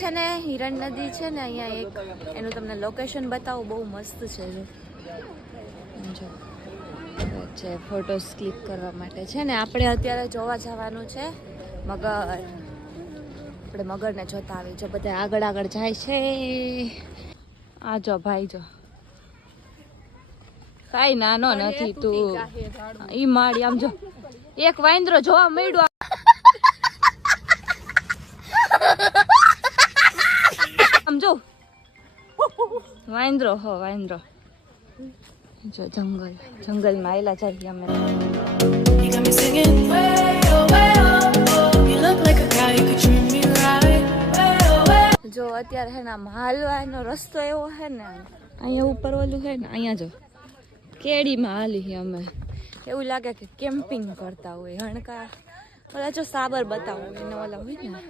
છે ને હિરણ નદી છે ને અહીંયા એક એનું તમને લોકેશન બતાવું, બહુ મસ્ત છે. જો છે ફોટોસ ક્લિક કરવા માટે છે ને. આપણે અત્યારે જોવા જવાનું છે મગર. આપણે મગરને જોતા આવી. જો બધા આગળ આગળ જાય છે. આ જો ભાઈ જો કાઈ નાનો નથી તું. ઈ માડી આમ જો એક વાંદરો જોવા મળ્યો. આમ જો વાંદરો હો વાંદરો. જો જંગલમાં આયલા જાય અમે. જો અત્યારે હે ને હાલવાનો રસ્તો એવો હે ને અહીંયા ઉપર ઓલું હે ને અહીંયા જો કેડીમાં હાલી અમે. એવું લાગે કે કેમ્પિંગ કરતા હોય. હણકા ઓલા જો સાબર બતાવું એને ઓલા હોય ને